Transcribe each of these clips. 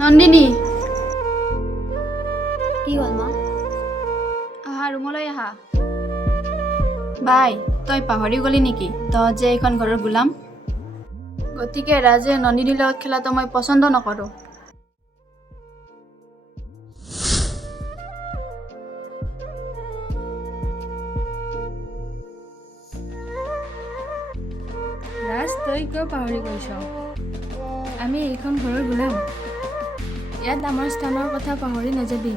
নন্দিনী কি হ'ল মা? আহা ৰুমলৈ আহা। বাই, তই পাহৰি গলি নেকি তই যে এইখন ঘৰৰ গোলাম? গতিকে ৰাজে নন্দিনীৰ লগত খেলাটো মই পচন্দ নকৰোঁ। ৰাজ, তই কিয় পাহৰি গৈছ? আমি এইখন ঘৰৰ গোলাম। ইয়াত আমাৰ স্থানৰ কথা পাহৰি নাযাবি।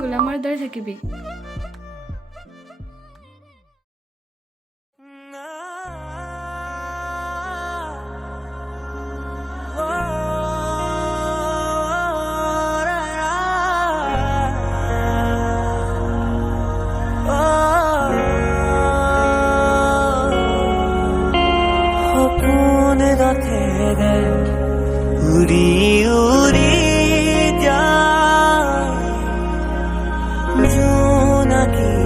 গোলামৰ দৰে থাকিবি। উৰি উৰি যায় জোনাকী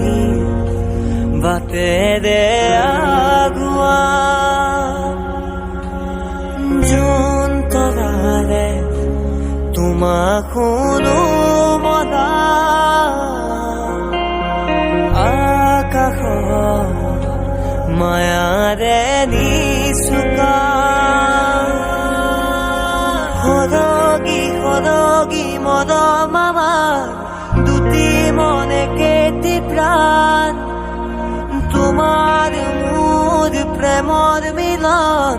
বাটেৰে আগুৱা জোন তৰাৰে তোমাক শুনো মনা আকাশৰ মায়াৰে নিচুকা সৰগী মৰম আমাৰ দুটি মনে কেটি প্ৰাণ তোমাৰ মোৰ প্ৰেমৰ মিলন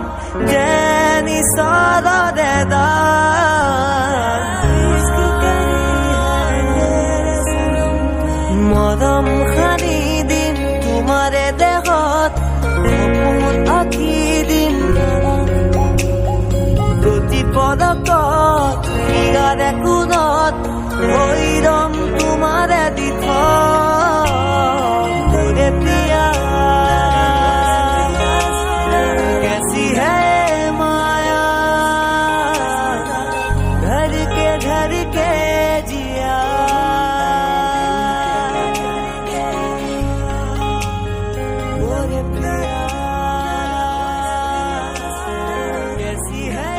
যেন ঈশ্বৰৰে দান মৰম সানি দিম তোমাৰে দেহত সপোন আঁকি দিম পদকত ইয়াৰে কোনত ভৈৰম তোমাৰে দিথ মোৰে প্ৰিয়া कैसी है माया धर के जिया मोरे प्रिया कैसी है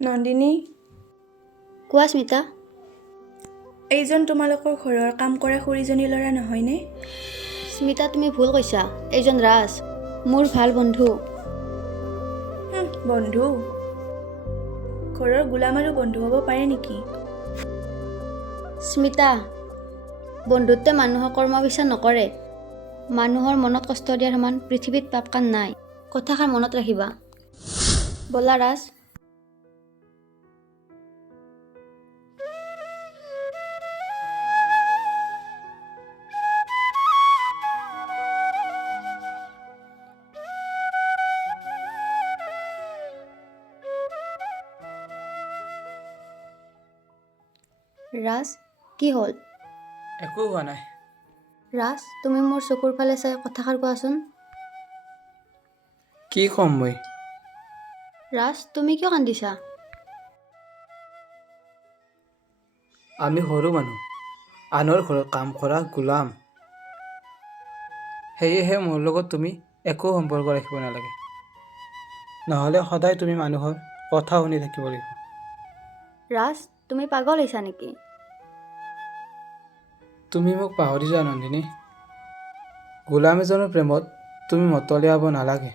নন্দিনী, কোৱা স্মিতা। এইজন তোমালোকৰ ঘৰৰ কাম কৰা খুৰীজনীৰ ল'ৰা নহয়নে? স্মিতা, তুমি ভুল কৈছা। এইজন ৰাজ, মোৰ ভাল বন্ধু। বন্ধু? ঘৰৰ গোলাম আৰু বন্ধু হ'ব পাৰে নেকি? স্মিতা, বন্ধুত্বে মানুহৰ কৰ্ম বিচাৰ নকৰে। মানুহৰ মনত কষ্ট দিয়াৰ সমান পৃথিৱীত পাপ কান নাই। কথাষাৰ মনত ৰাখিবা। ব'লা ৰাজ। ৰাজ, কি হ'ল? একো হোৱা নাই। ৰাজ, তুমি মোৰ চকুৰ ফালে চাই কথাষাৰ কোৱাচোন। কি ক'ম মই? ৰাজ, তুমি কিয় কান্দিছা? আমি সৰু মানুহ, আনৰ ঘৰত কাম কৰা গোলাম। সেয়েহে মোৰ লগত তুমি একো সম্পৰ্ক ৰাখিব নালাগে। নহ'লে সদায় তুমি মানুহৰ কথা শুনি থাকিব লাগিব। ৰাজ, তুমি পাগল হৈছা নেকি? তুমি মোক পাহৰি যোৱা নন্দিনী। গোলাম এজনৰ প্ৰেমত তুমি মতলীয়াব নালাগে।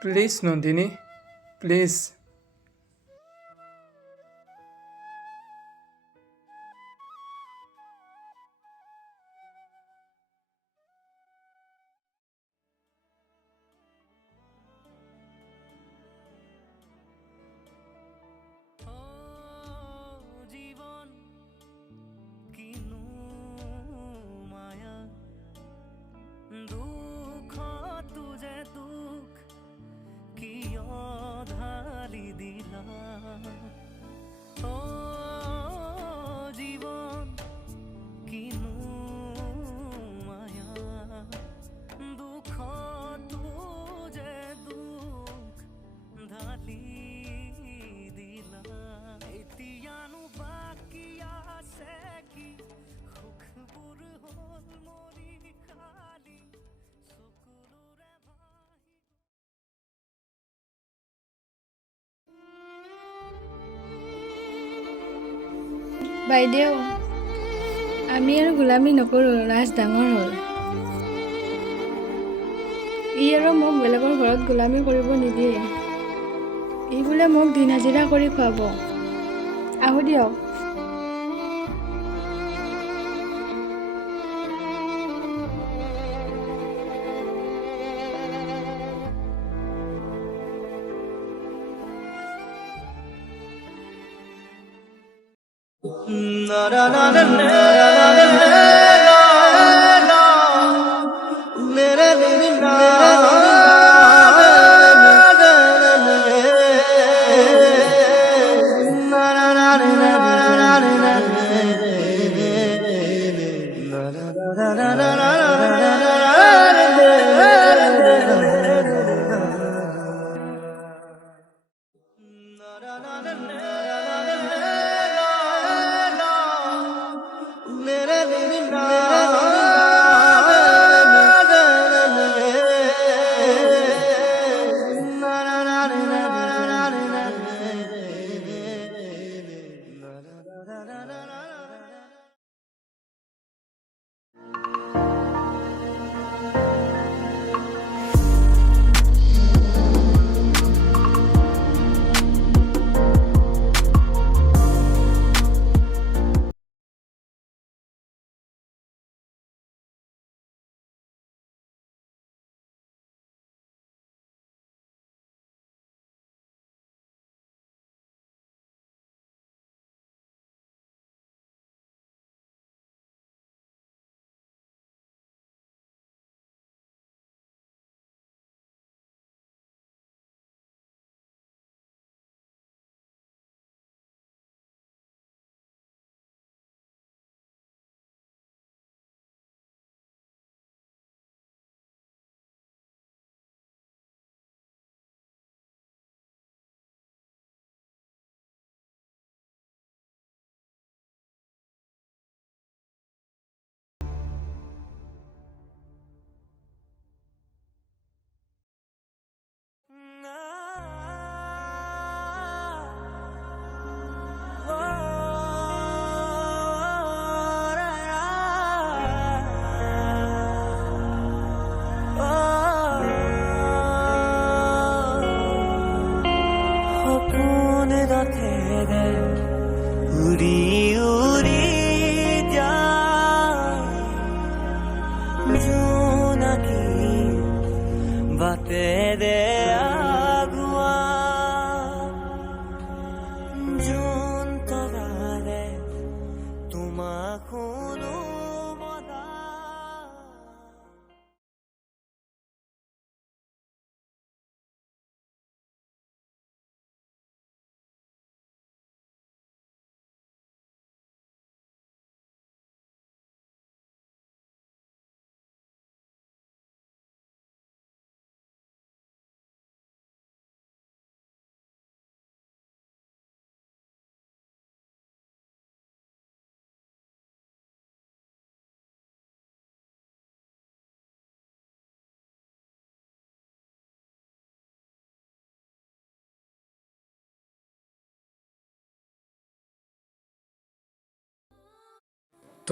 Please Nandini, please. জীবন কিনো মায়া দুখ তুজে দুখ কিয় ঢালি দিলা ও জীবন কিনো মায়া দুখ তুজে দুখ ঢালি দিলা এতিয়ানো বাকি আছে কি সুখবোৰ হ'ল মৰি খালি চকুলোৰে ভাহি বাইদেউ, আমি আৰু গোলামী নকৰোঁ। ৰাজ ডাঙৰ হ'ল। ই আৰু মোক বেলেগৰ ঘৰত গোলামী কৰিব নিদিয়ে। ই বোলে মোক দিন হাজিৰা কৰি খুৱাব। আহোঁ দিয়ক। na na na na na na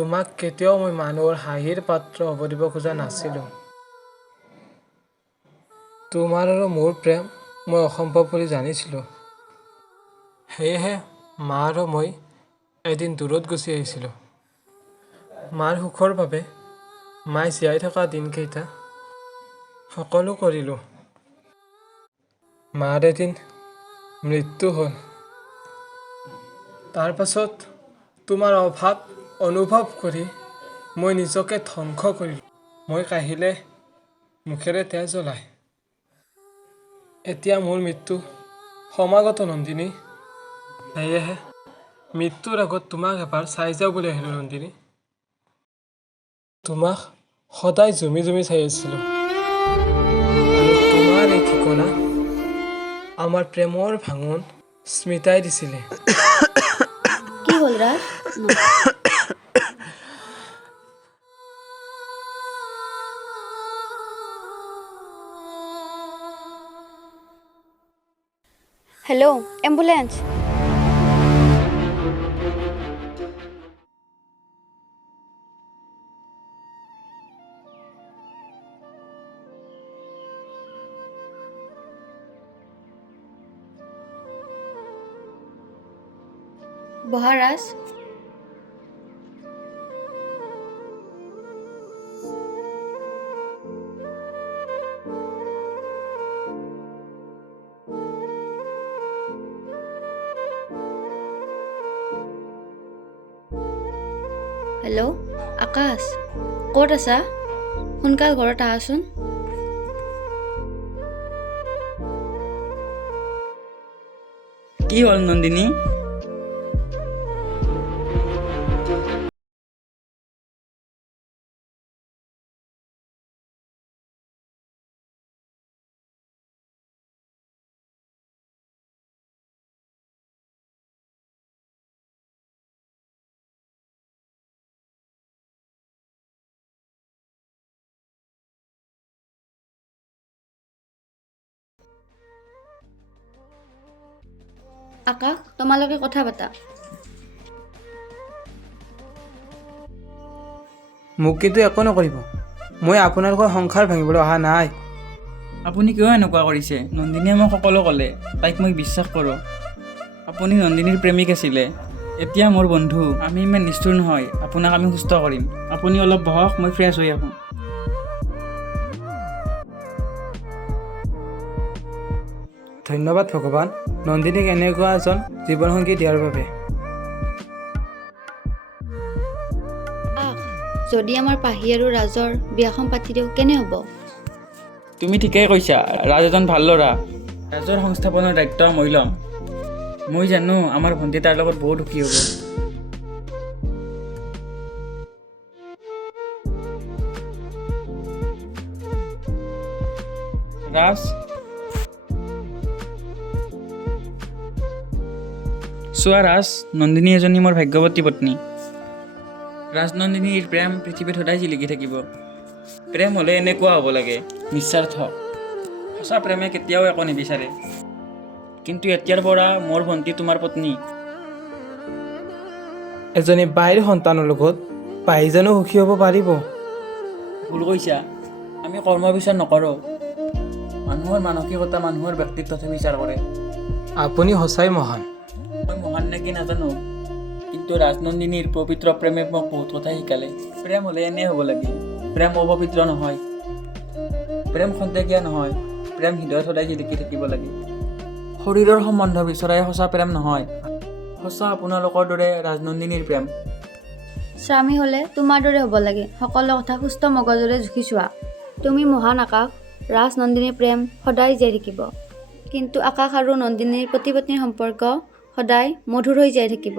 তোমাক কেতিয়াও মই মানুহৰ হাঁহিৰ পাত্ৰ হ'ব দিব খোজা নাছিলোঁ। তোমাৰ আৰু মোৰ প্ৰেম মই অসম্ভৱ বুলি জানিছিলোঁ। সেয়েহে মা আৰু মই এদিন দূৰত গুচি আহিছিলোঁ। মাৰ সুখৰ বাবে মায়ে জীয়াই থকা দিনকেইটা সকলো কৰিলোঁ। মাৰ এদিন মৃত্যু হ'ল। তাৰ পাছত তোমাৰ অভাৱ অনুভৱ কৰি মই নিজকে ধ্বংস কৰিলোঁ। মই কাহিলে মুখেৰে তেজ ওলায়। এতিয়া মোৰ মৃত্যু সমাগত নন্দিনী। সেয়েহে মৃত্যুৰ আগত তোমাক এবাৰ চাই যাওঁ বুলি আহিলোঁ নন্দিনী। তোমাক সদায় জুমি জুমি চাই আছিলোঁ। আৰু তোমাৰ এই ঠিকনা আমাৰ প্ৰেমৰ ভাঙোন স্মিতাই দিছিলে। কি হ'ল ৰাজ? Hello', ambulance. বহা ৰাজ। হেল্ল', আকাশ, ক'ত আছা? সোনকাল ঘৰত আহাচোন। কি হ'ল নন্দিনী? আকাশ, তোমালোকে কথা পাতা। মোক কিন্তু একো নকৰিব। মই আপোনালোকৰ সংসাৰ ভাঙিবলৈ অহা নাই। আপুনি কিয় এনেকুৱা কৰিছে? নন্দিনীয়ে মোক সকলো ক'লে। তাইক মই বিশ্বাস কৰোঁ। আপুনি নন্দিনীৰ প্ৰেমিক আছিলে, এতিয়া মোৰ বন্ধু। আমি ইমান নিষ্ঠুৰ নহয়। আপোনাক আমি সুস্থ কৰিম। আপুনি অলপ বহক, মই ফ্ৰেছ হৈ আহোঁ। ধন্যবাদ ভগৱান, নন্দিনীক এনেকুৱা এজন জীৱনসংগী দিয়াৰ বাবে। যদি আমাৰ পাহি আৰু ৰাজৰ বিয়াখন পাতি দিওঁ কেনে হ'ব? তুমি ঠিকেই কৈছা। ৰাজ এজন ভাল ল'ৰা। ৰাজৰ সংস্থাপনৰ দায়িত্ব মই ল'ম। মই জানো আমাৰ ভণ্টি তাৰ লগত বহুত সুখী হ'ব। ৰাজ, চোৱা ৰাজ, নন্দিনী এজনী মোৰ ভাগ্যৱতী পত্নী। ৰাজনন্দিনীৰ প্ৰেম পৃথিৱীত সদায় জিলিকি থাকিব। প্ৰেম হ'লে এনেকুৱা হ'ব লাগে, নিস্বাৰ্থ। সঁচা প্ৰেমে কেতিয়াও একো নিবিচাৰে। কিন্তু এতিয়াৰ পৰা মোৰ ভণ্টি তোমাৰ পত্নী। এজনী বাইৰ সন্তানৰ লগত পাহি জানো সুখী হ'ব পাৰিব? ভুল কৈছা। আমি কৰ্ম বিচাৰ নকৰোঁ। মানুহৰ মানসিকতা মানুহৰ ব্যক্তিত্বতহে বিচাৰ কৰে। আপুনি সঁচাই মহান। মই মহান নেকি নাজানো, কিন্তু ৰাজনন্দিনীৰ পবিত্ৰ প্ৰেমে মোক বহুত কথা শিকালে। প্ৰেম হ'লে এনেই হ'ব লাগে। প্ৰেম অপবিত্ৰ নহয়। প্ৰেম খন্তেকীয়া নহয়। প্ৰেম হৃদয়ত সদায় জিলিকি থাকিব লাগে। শৰীৰৰ সম্বন্ধ বিচৰাই সঁচা প্ৰেম নহয়। সঁচা আপোনালোকৰ দৰে ৰাজনন্দিনীৰ প্ৰেম। স্বামী হ'লে তোমাৰ দৰে হ'ব লাগে। সকলো কথা সুস্থ মগজুৰে জুখি চোৱা। তুমি মহান আকাশ। ৰাজ নন্দিনীৰ প্ৰেম সদায় জীয়াই থাকিব। কিন্তু আকাশ আৰু নন্দিনীৰ পতি পত্নীৰ সম্পৰ্ক সদায় মধুৰ হৈ জীয়াই থাকিব।